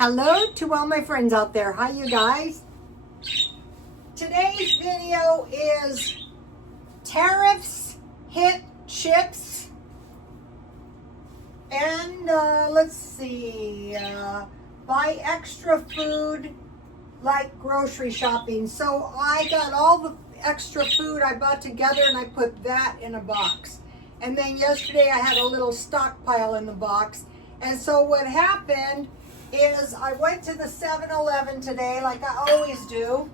Hello to all my friends out there. Hi, you guys. Today's video is Tariffs hit chips. And let's see, buy extra food like grocery shopping. So I got all the extra food I bought together and I put that in a box. And then yesterday I had a little stockpile in the box. And so what happened is I went to the 7-Eleven today like I always do.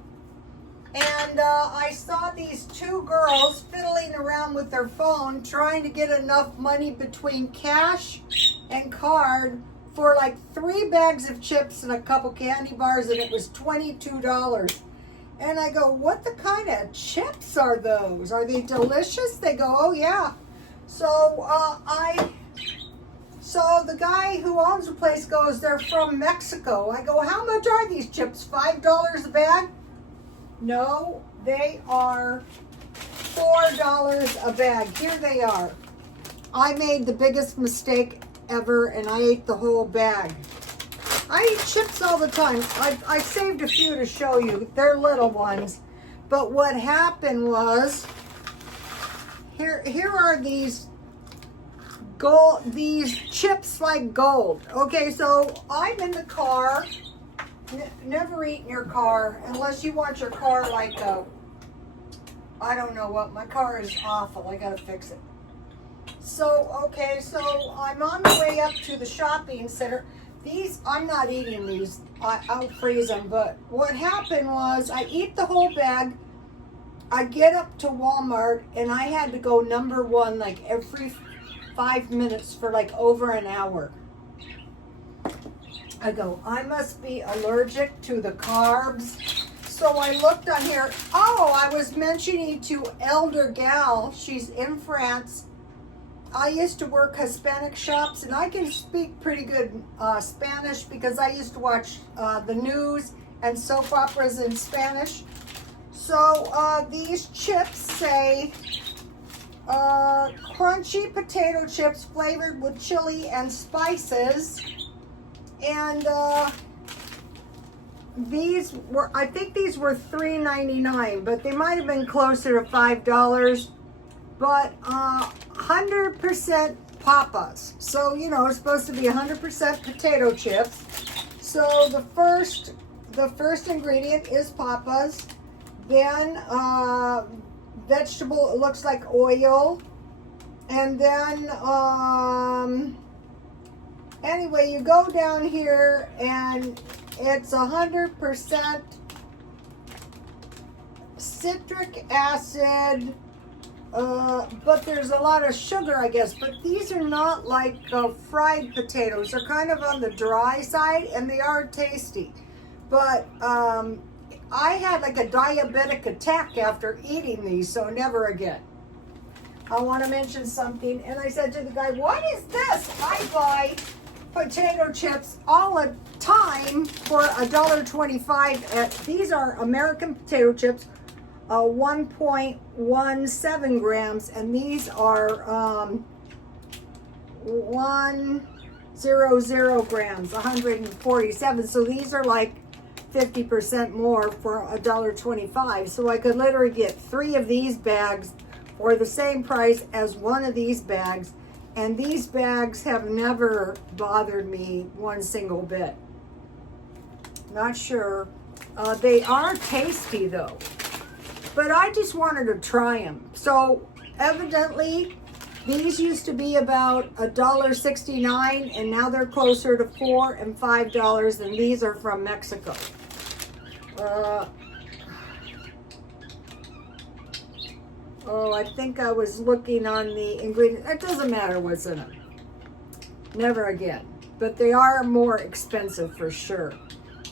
And I saw these two girls fiddling around with their phone trying to get enough money between cash and card for like 3 bags of chips and a couple candy bars, and it was $22. And I go, what the kind of chips are those? Are they delicious? They go, oh yeah. So the guy who owns the place goes, they're from Mexico. I go, how much are these chips? $5 a bag? No, they are $4 a bag. Here they are. I made the biggest mistake ever and I ate the whole bag. I eat chips all the time. I saved a few to show you. They're little ones. But what happened was, here are these chips like gold. Okay, so I'm in the car. Never eat in your car unless you want your car like I don't know what. My car is awful. I gotta fix it. So, okay, so I'm on the way up to the shopping center. These, I'm not eating these. I'll freeze them. But what happened was I eat the whole bag. I get up to Walmart and I had to go number one like every 5 minutes for like over an hour. I go, I must be allergic to the carbs. So I looked on here. Oh, I was mentioning to Elder Gal, she's in France. I used to work Hispanic shops and I can speak pretty good Spanish because I used to watch the news and soap operas in Spanish. So these chips say crunchy potato chips flavored with chili and spices. And these were, I think these were $3.99, but they might have been closer to $5. But 100% papas. So, you know, it's supposed to be 100% potato chips. So the first ingredient is papas. Then vegetable, it looks like oil. And then anyway, you go down here and it's 100% citric acid, but there's a lot of sugar, I guess. But these are not like fried potatoes. They're kind of on the dry side and they are tasty. But I had like a diabetic attack after eating these, so never again. I want to mention something. And I said to the guy, what is this? I buy potato chips all the time for $1.25. These are American potato chips, 1.17 grams, and these are 100 grams, 147. So these are like 50% more for $1.25. So I could literally get 3 of these bags for the same price as one of these bags. And these bags have never bothered me one single bit. Not sure. They are tasty though. But I just wanted to try them. So evidently, these used to be about $1.69 and now they're closer to $4 and $5, and these are from Mexico. Oh, I think I was looking on the ingredients. It doesn't matter what's in them. Never again. But they are more expensive for sure.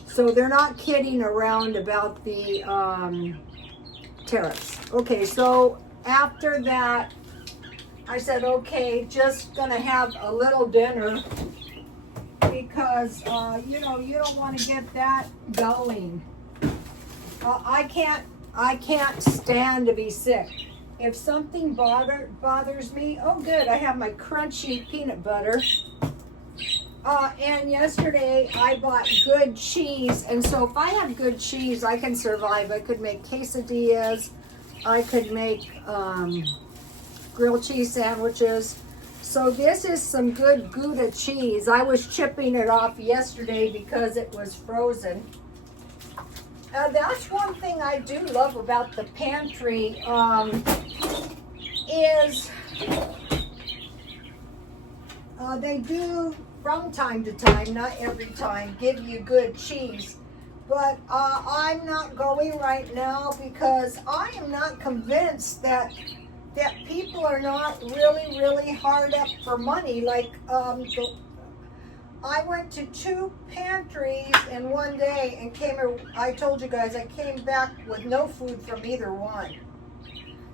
So they're not kidding around about the tariffs. Okay, so after that, I said, okay, just gonna have a little dinner because, you know, you don't want to get that going. I can't stand to be sick. If something bothers me, oh good, I have my crunchy peanut butter. And yesterday I bought good cheese, and so if I have good cheese, I can survive. I could make quesadillas, I could make grilled cheese sandwiches. So this is some good Gouda cheese. I was chipping it off yesterday because it was frozen. That's one thing I do love about the pantry, is they do, from time to time, not every time, give you good cheese. But I'm not going right now because I am not convinced that people are not really hard up for money. Like, I went to 2 pantries in one day and I told you guys, I came back with no food from either one.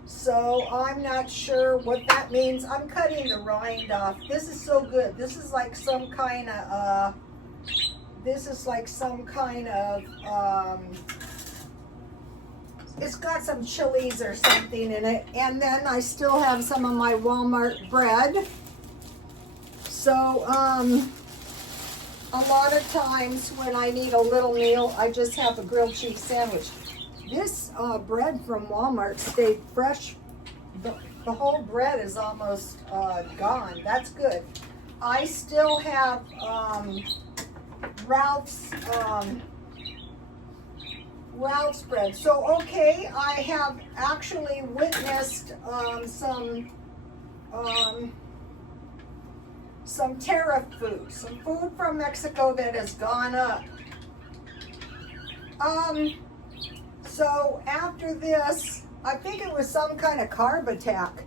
So I'm not sure what that means. I'm cutting the rind off. This is so good. This is like some kind of, it's got some chilies or something in it. And then I still have some of my Walmart bread. So, a lot of times when I need a little meal, I just have a grilled cheese sandwich. This bread from Walmart stayed fresh. The whole bread is almost gone. That's good. I still have Ralph's bread. So, okay, I have actually witnessed some tariff food, some food from Mexico that has gone up. So after this, I think it was some kind of carb attack.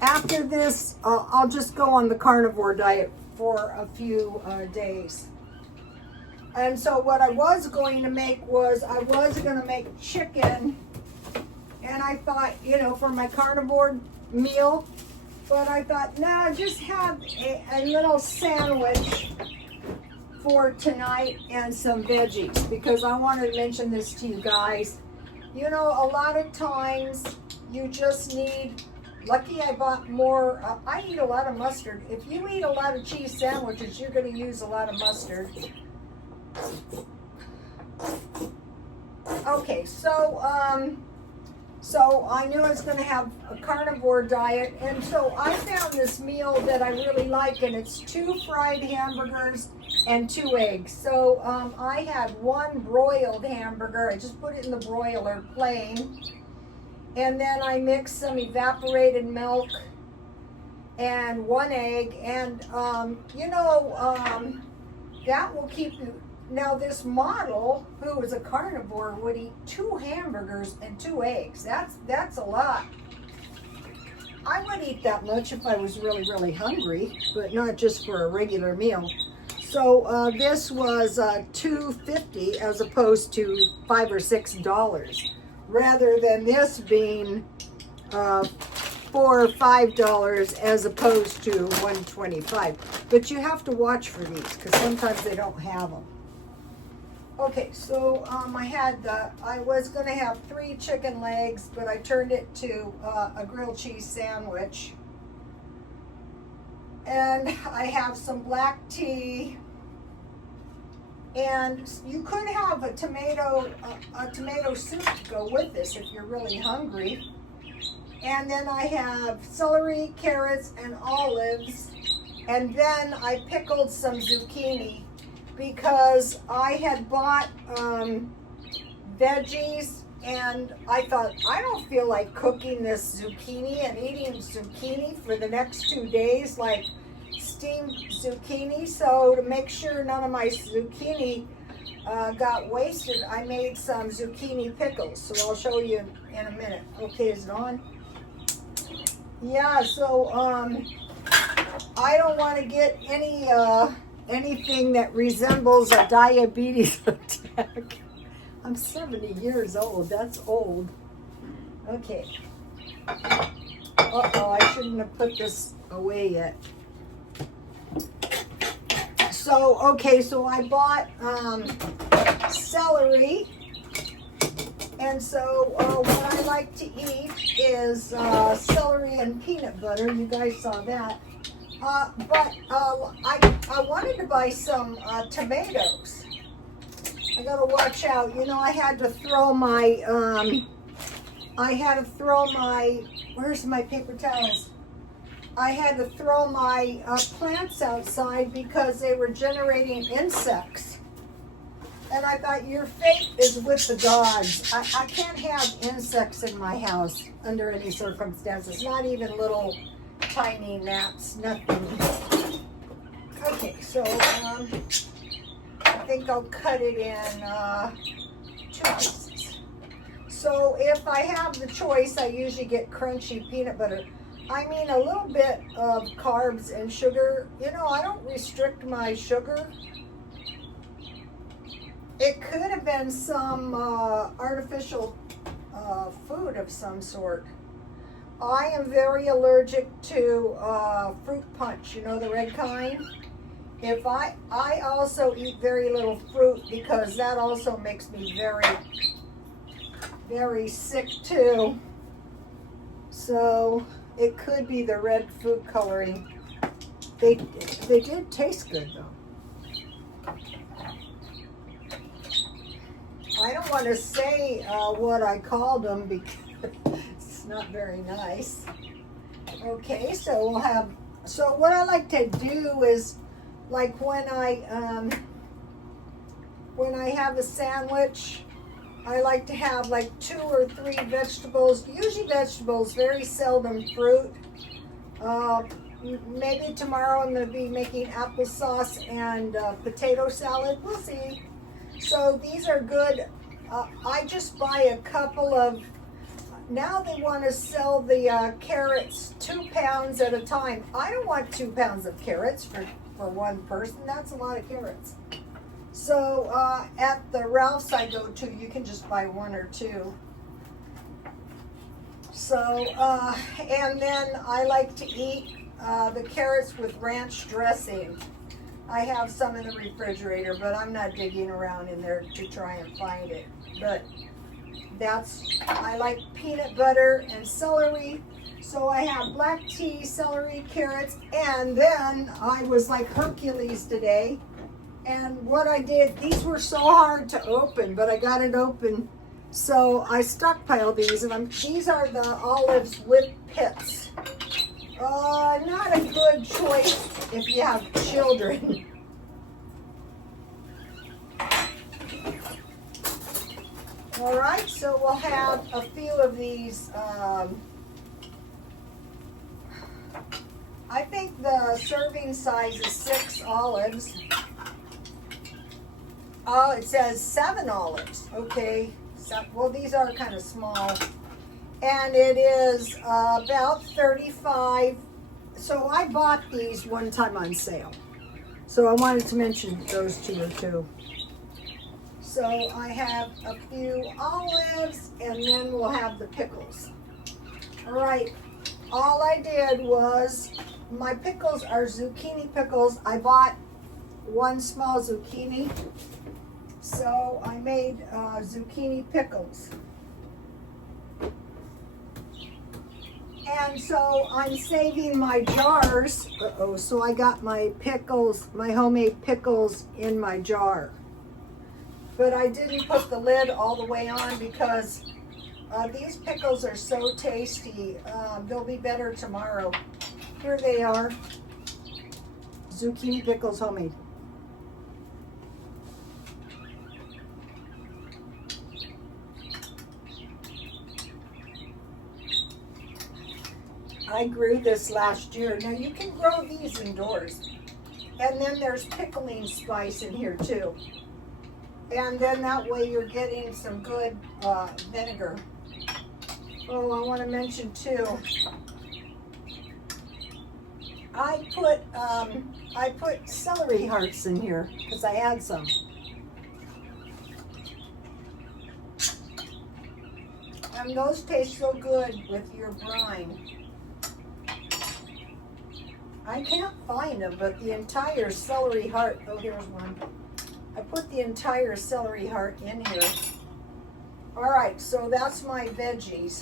After this, I'll just go on the carnivore diet for a few days. And so what I was going to make was, I was going to make chicken. And I thought, for my carnivore meal, but I thought, nah, just have a little sandwich for tonight and some veggies, because I wanted to mention this to you guys. A lot of times you just need, lucky I bought more, I eat a lot of mustard. If you eat a lot of cheese sandwiches, you're going to use a lot of mustard. Okay, so I knew I was going to have a carnivore diet, and so I found this meal that I really like, and it's 2 fried hamburgers and 2 eggs. So I had 1 broiled hamburger. I just put it in the broiler plain, and then I mixed some evaporated milk and 1 egg, and that will keep you. Now this model, who is a carnivore, would eat 2 hamburgers and 2 eggs. That's a lot. I would eat that much if I was really hungry, but not just for a regular meal. So this was $2.50 as opposed to $5 or $6, rather than this being $4 or $5 as opposed to $1.25. But you have to watch for these because sometimes they don't have them. Okay, so I was going to have 3 chicken legs, but I turned it to a grilled cheese sandwich. And I have some black tea. And you could have a tomato soup to go with this if you're really hungry. And then I have celery, carrots, and olives. And then I pickled some zucchini, because I had bought veggies, and I thought, I don't feel like cooking this zucchini and eating zucchini for the next 2 days, like steamed zucchini. So to make sure none of my zucchini got wasted, I made some zucchini pickles. So I'll show you in a minute. Okay, is it on? Yeah, so I don't want to get anything that resembles a diabetes attack. I'm 70 years old. That's old. Okay. Uh-oh, I shouldn't have put this away yet. So, okay, so I bought celery. And so what I like to eat is celery and peanut butter. You guys saw that. I wanted to buy some tomatoes. I gotta watch out. You know, I had to throw my, where's my paper towels? I had to throw my plants outside because they were generating insects. And I thought, your fate is with the gods. I can't have insects in my house under any circumstances. Not even little tiny gnats, nothing. Okay, so I think I'll cut it in 2 pieces. So if I have the choice, I usually get crunchy peanut butter. I mean, a little bit of carbs and sugar. You know, I don't restrict my sugar. It could have been some artificial food of some sort. I am very allergic to fruit punch, you know, the red kind. I also eat very little fruit because that also makes me very, very sick too. So it could be the red food coloring. They did taste good though. I don't want to say what I called them because it's not very nice. Okay, so we'll have, so what I like to do is, like when I have a sandwich, I like to have like 2 or 3 vegetables, usually vegetables, very seldom fruit. Maybe tomorrow I'm going to be making applesauce and potato salad. We'll see. So these are good. I just buy a couple of, now they want to sell the carrots 2 pounds at a time. I don't want 2 pounds of carrots for one person. That's a lot of carrots. So at the Ralph's I go to, you can just buy 1 or 2. So, and then I like to eat the carrots with ranch dressing. I have some in the refrigerator, but I'm not digging around in there to try and find it. But I like peanut butter and celery. So I have black tea, celery, carrots, and then I was like Hercules today. And what I did, these were so hard to open, but I got it open. So I stockpiled these, and these are the olives with pits. Not a good choice if you have children. All right, so we'll have a few of these. I think the serving size is 6 olives. Oh, it says 7 olives. Okay, well, these are kind of small. And it is about 35. So I bought these one time on sale. So I wanted to mention those 2 or 2. So I have a few olives, and then we'll have the pickles. All right, all I did was, my pickles are zucchini pickles. I bought 1 small zucchini. So I made zucchini pickles. And so I'm saving my jars. So I got my pickles, my homemade pickles in my jar. But I didn't put the lid all the way on because these pickles are so tasty. They'll be better tomorrow. Here they are. Zucchini pickles homemade. I grew this last year. Now you can grow these indoors. And then there's pickling spice in here too. And then that way you're getting some good vinegar. Oh, I want to mention too, I put celery hearts in here because I had some. And those taste so good with your brine. I can't find them, but the entire celery heart, oh, here's one. I put the entire celery heart in here. All right, so that's my veggies.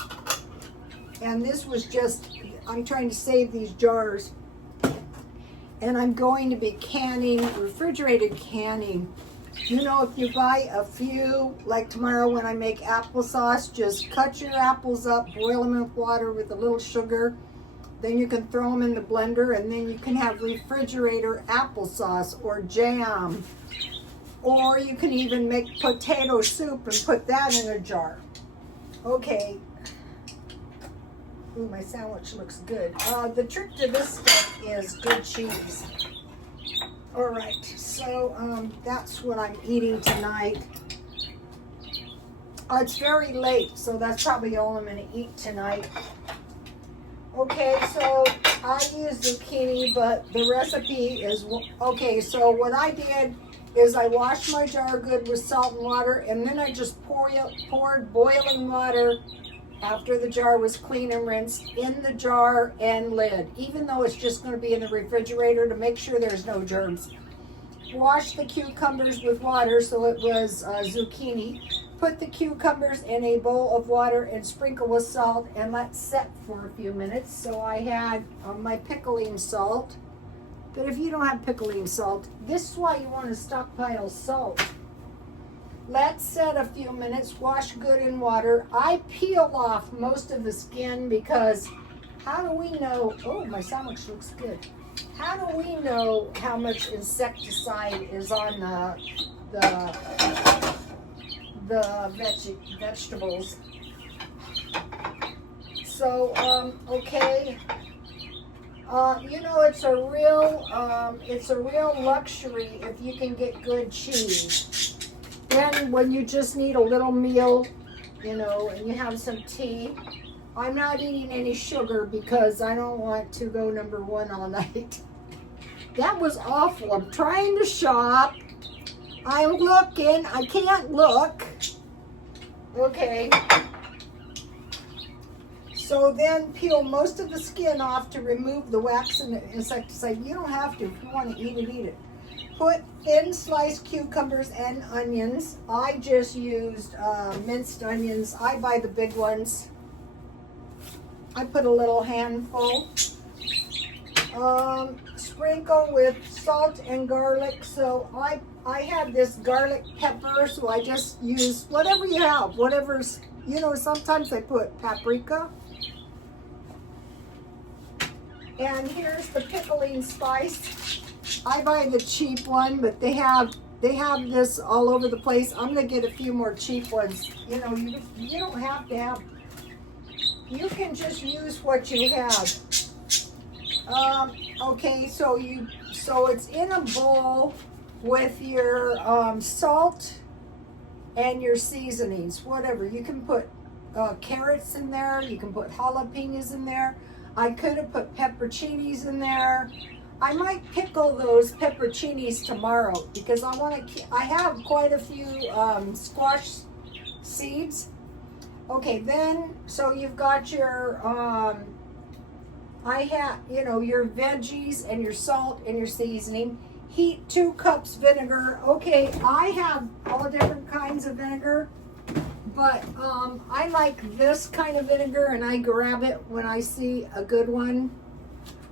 And this was just, I'm trying to save these jars. And I'm going to be canning, refrigerated canning. You know, if you buy a few, like tomorrow when I make applesauce, just cut your apples up, boil them in water with a little sugar. Then you can throw them in the blender, and then you can have refrigerator applesauce or jam. Or you can even make potato soup and put that in a jar. Okay. Ooh, my sandwich looks good. The trick to this stuff is good cheese. All right, so that's what I'm eating tonight. It's very late, so that's probably all I'm going to eat tonight. Okay, so I use zucchini, but the recipe is, okay, so what I did is I washed my jar good with salt and water, and then I just poured boiling water after the jar was clean and rinsed in the jar and lid, even though it's just going to be in the refrigerator, to make sure there's no germs. Wash the cucumbers with water, so it was zucchini. Put the cucumbers in a bowl of water and sprinkle with salt and let set for a few minutes. So I had my pickling salt. But if you don't have pickling salt, this is why you want to stockpile salt. Let set a few minutes, wash good in water. I peel off most of the skin because how do we know, oh, my sandwich looks good. How do we know how much insecticide is on the vegetables? So, okay. You know, it's a real luxury if you can get good cheese. Then when you just need a little meal, you know, and you have some tea. I'm not eating any sugar because I don't want to go number one all night. That was awful. I'm trying to shop. I'm looking. I can't look. Okay. So then peel most of the skin off to remove the wax and the insecticide. You don't have to. If you want to eat it, eat it. Put thin sliced cucumbers and onions. I just used minced onions. I buy the big ones. I put a little handful. Sprinkle with salt and garlic. So I have this garlic pepper, so I just use whatever you have. Whatever's, you know, sometimes I put paprika. And here's the pickling spice. I buy the cheap one, but they have this all over the place. I'm gonna get a few more cheap ones. You know, you don't have to have. You can just use what you have. Okay, so it's in a bowl with your salt and your seasonings, whatever. You can put carrots in there. You can put jalapenos in there. I could have put pepperoncinis in there. I might pickle those pepperoncinis tomorrow because I have quite a few squash seeds. Okay, then, so you've got your, your veggies and your salt and your seasoning. Heat 2 cups vinegar. Okay, I have all different kinds of vinegar, but I like this kind of vinegar and I grab it when I see a good one.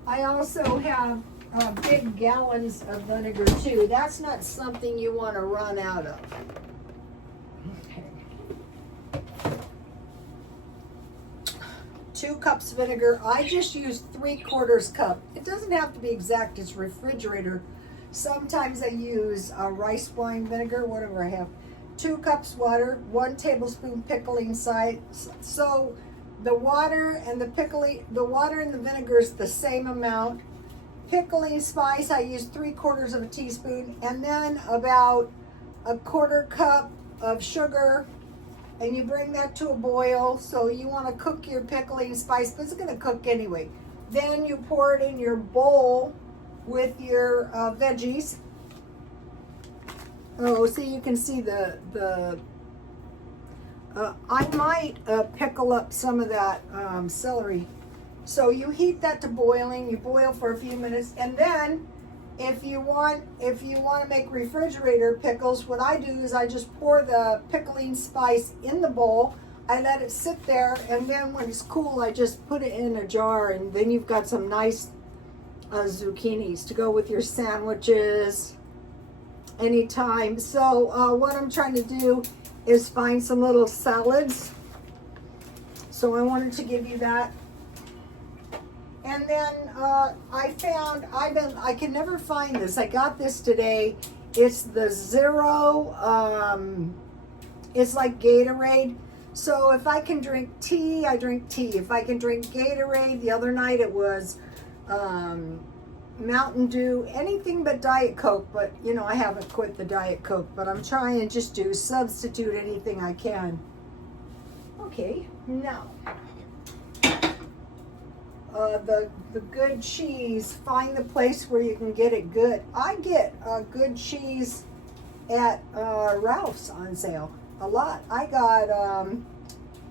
I also have big gallons of vinegar too. That's not something you want to run out of. Okay. 2 cups vinegar. I just use 3/4 cup. It doesn't have to be exact. It's refrigerator. Sometimes I use rice wine vinegar, whatever I have. 2 cups water, 1 tablespoon pickling size. So the water and the vinegar is the same amount. Pickling spice, I use 3/4 teaspoon, and then about 1/4 cup of sugar, and you bring that to a boil. So you want to cook your pickling spice, but it's going to cook anyway. Then you pour it in your bowl with your veggies. Oh, see, you can see I might pickle up some of that celery. So you heat that to boiling. You boil for a few minutes, and then if you want to make refrigerator pickles, what I do is I just pour the pickling spice in the bowl. I let it sit there, and then when it's cool, I just put it in a jar, and then you've got some nice zucchinis to go with your sandwiches anytime. So what I'm trying to do is find some little salads. So I wanted to give you that. And then I can never find this. I got this today. It's the Zero, it's like Gatorade. So if I can drink tea, I drink tea. If I can drink Gatorade, the other night it was Mountain Dew, anything but Diet Coke. But, you know, I haven't quit the Diet Coke, but I'm trying just to substitute anything I can. Okay, now, the good cheese, find the place where you can get it good. I get good cheese at Ralph's on sale. A lot. I got,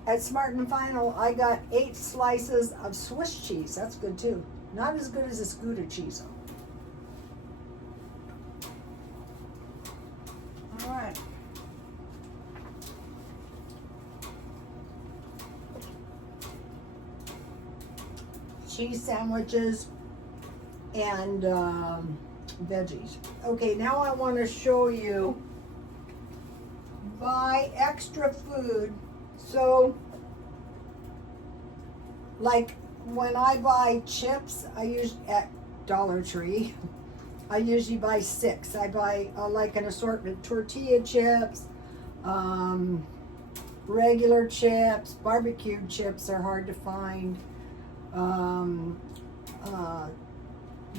at Smart and Final, I got 8 slices of Swiss cheese. That's good too. Not as good as this Gouda cheese though. All right. Cheese sandwiches and veggies. Okay, now I want to show you buy extra food. So like when I buy chips, I use at Dollar Tree, I usually buy 6. I buy like an assortment: tortilla chips, regular chips, barbecue chips are hard to find,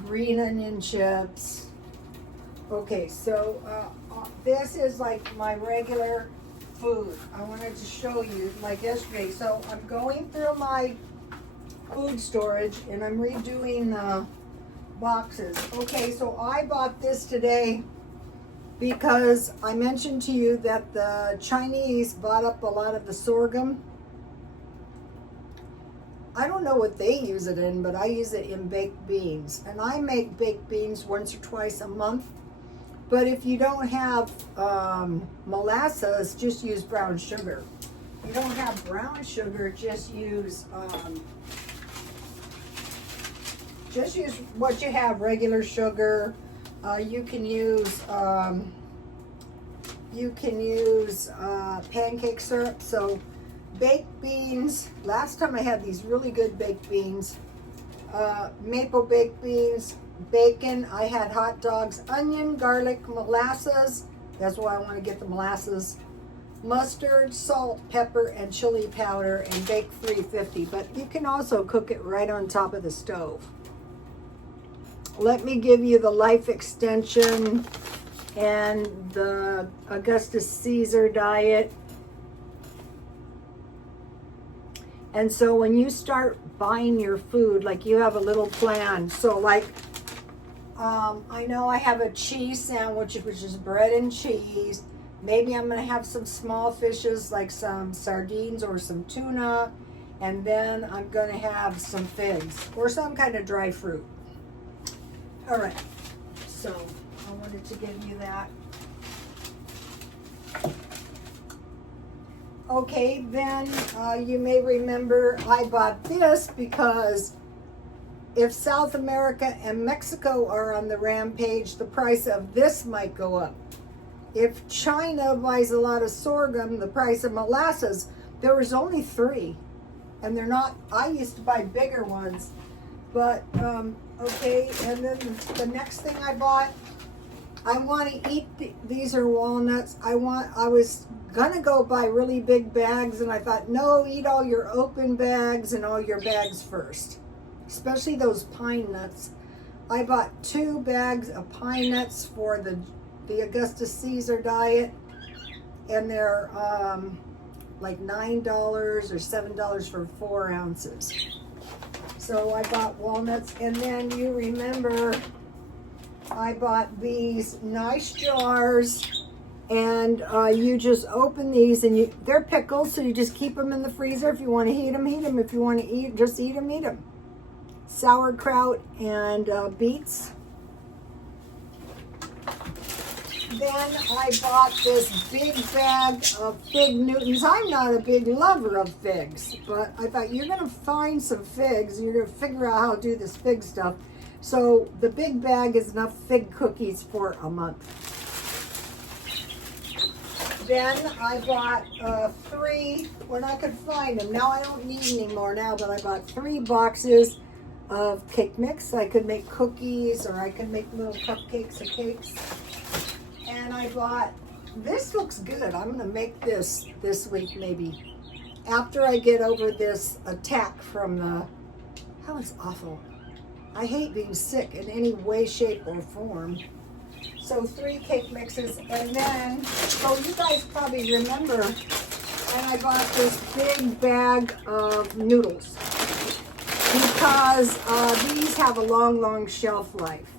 green onion chips. Okay, so this is like my regular food. I wanted to show you like yesterday. So I'm going through my food storage and I'm redoing the boxes. Okay, so I bought this today because I mentioned to you that the Chinese bought up a lot of the sorghum. I don't know what they use it in, but I use it in baked beans. And I make baked beans once or twice a month. But if you don't have molasses, just use brown sugar. If you don't have brown sugar, just use what you have, regular sugar. You can use pancake syrup. So baked beans, last time I had these really good baked beans, maple baked beans, bacon, I had hot dogs, onion, garlic, molasses, that's why I want to get the molasses, mustard, salt, pepper, and chili powder, and bake 350, but you can also cook it right on top of the stove. Let me give you the Life Extension and the Augustus Caesar diet. And so when you start buying your food, like you have a little plan. So like, I know I have a cheese sandwich, which is bread and cheese. Maybe I'm gonna have some small fishes, like some sardines or some tuna. And then I'm gonna have some figs or some kind of dry fruit. All right, so I wanted to give you that. Okay, then you may remember I bought this because if South America and Mexico are on the rampage, the price of this might go up. If China buys a lot of sorghum, the price of molasses, there was only 3. And they're not, I used to buy bigger ones. But, okay, and then the next thing I bought, I want to eat, these are walnuts. I was gonna go buy really big bags, and I thought, no, eat all your open bags and all your bags first. Especially those pine nuts. I bought 2 bags of pine nuts for the Augustus Caesar diet, and they're like $9 or $7 for 4 ounces. So I bought walnuts, and then you remember I bought these nice jars, and you just open these, and they're pickles, so you just keep them in the freezer. If you want to heat them, heat them. If you want to just eat them, eat them. Sauerkraut and beets. Then I bought this big bag of fig Newtons. I'm not a big lover of figs, but I thought you're going to find some figs. You're going to figure out how to do this fig stuff. So the big bag is enough fig cookies for a month. Then I bought 3, when I could find them. Now I don't need any more now, but I bought 3 boxes of cake mix. I could make cookies, or I could make little cupcakes or cakes. And I bought, this looks good. I'm gonna make this week maybe. After I get over this attack from that was awful. I hate being sick in any way, shape, or form. So 3 cake mixes, and then, so you guys probably remember, and I bought this big bag of noodles because these have a long shelf life.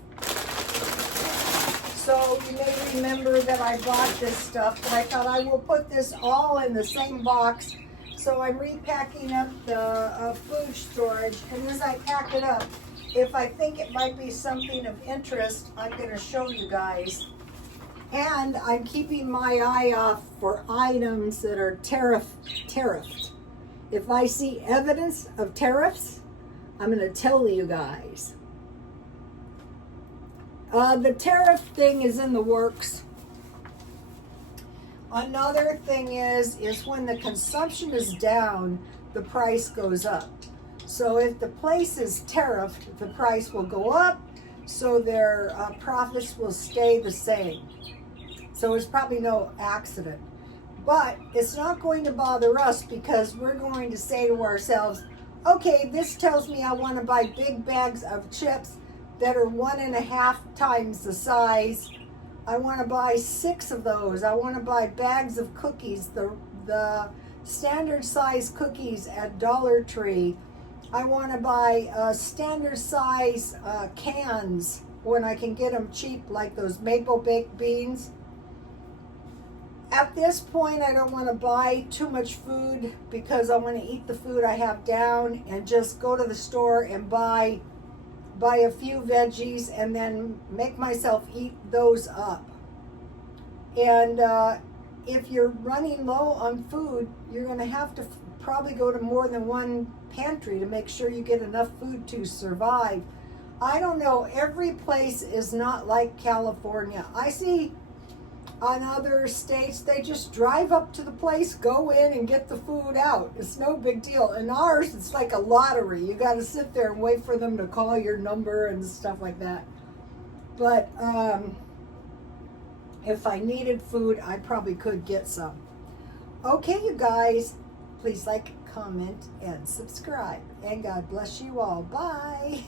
So you may remember that I bought this stuff, but I thought I will put this all in the same box. So I'm repacking up the food storage, and as I pack it up, if I think it might be something of interest, I'm going to show you guys. And I'm keeping my eye off for items that are tariffed. If I see evidence of tariffs, I'm going to tell you guys. The tariff thing is in the works. Another thing is when the consumption is down, the price goes up. So if the place is tariffed, the price will go up, so their profits will stay the same. So it's probably no accident. But it's not going to bother us, because we're going to say to ourselves, okay, this tells me I want to buy big bags of chips that are 1.5 times the size. I want to buy 6 of those. I want to buy bags of cookies, the standard size cookies at Dollar Tree. I want to buy standard size cans when I can get them cheap, like those maple baked beans. At this point, I don't want to buy too much food, because I want to eat the food I have down and just go to the store and buy a few veggies and then make myself eat those up. And if you're running low on food, you're going to have to probably go to more than one pantry to make sure you get enough food to survive. I don't know, every place is not like California. I see on other states, they just drive up to the place, go in and get the food out. It's no big deal. In ours, it's like a lottery. You got to sit there and wait for them to call your number and stuff like that. But if I needed food, I probably could get some. Okay, you guys, please like, comment, and subscribe. And God bless you all. Bye.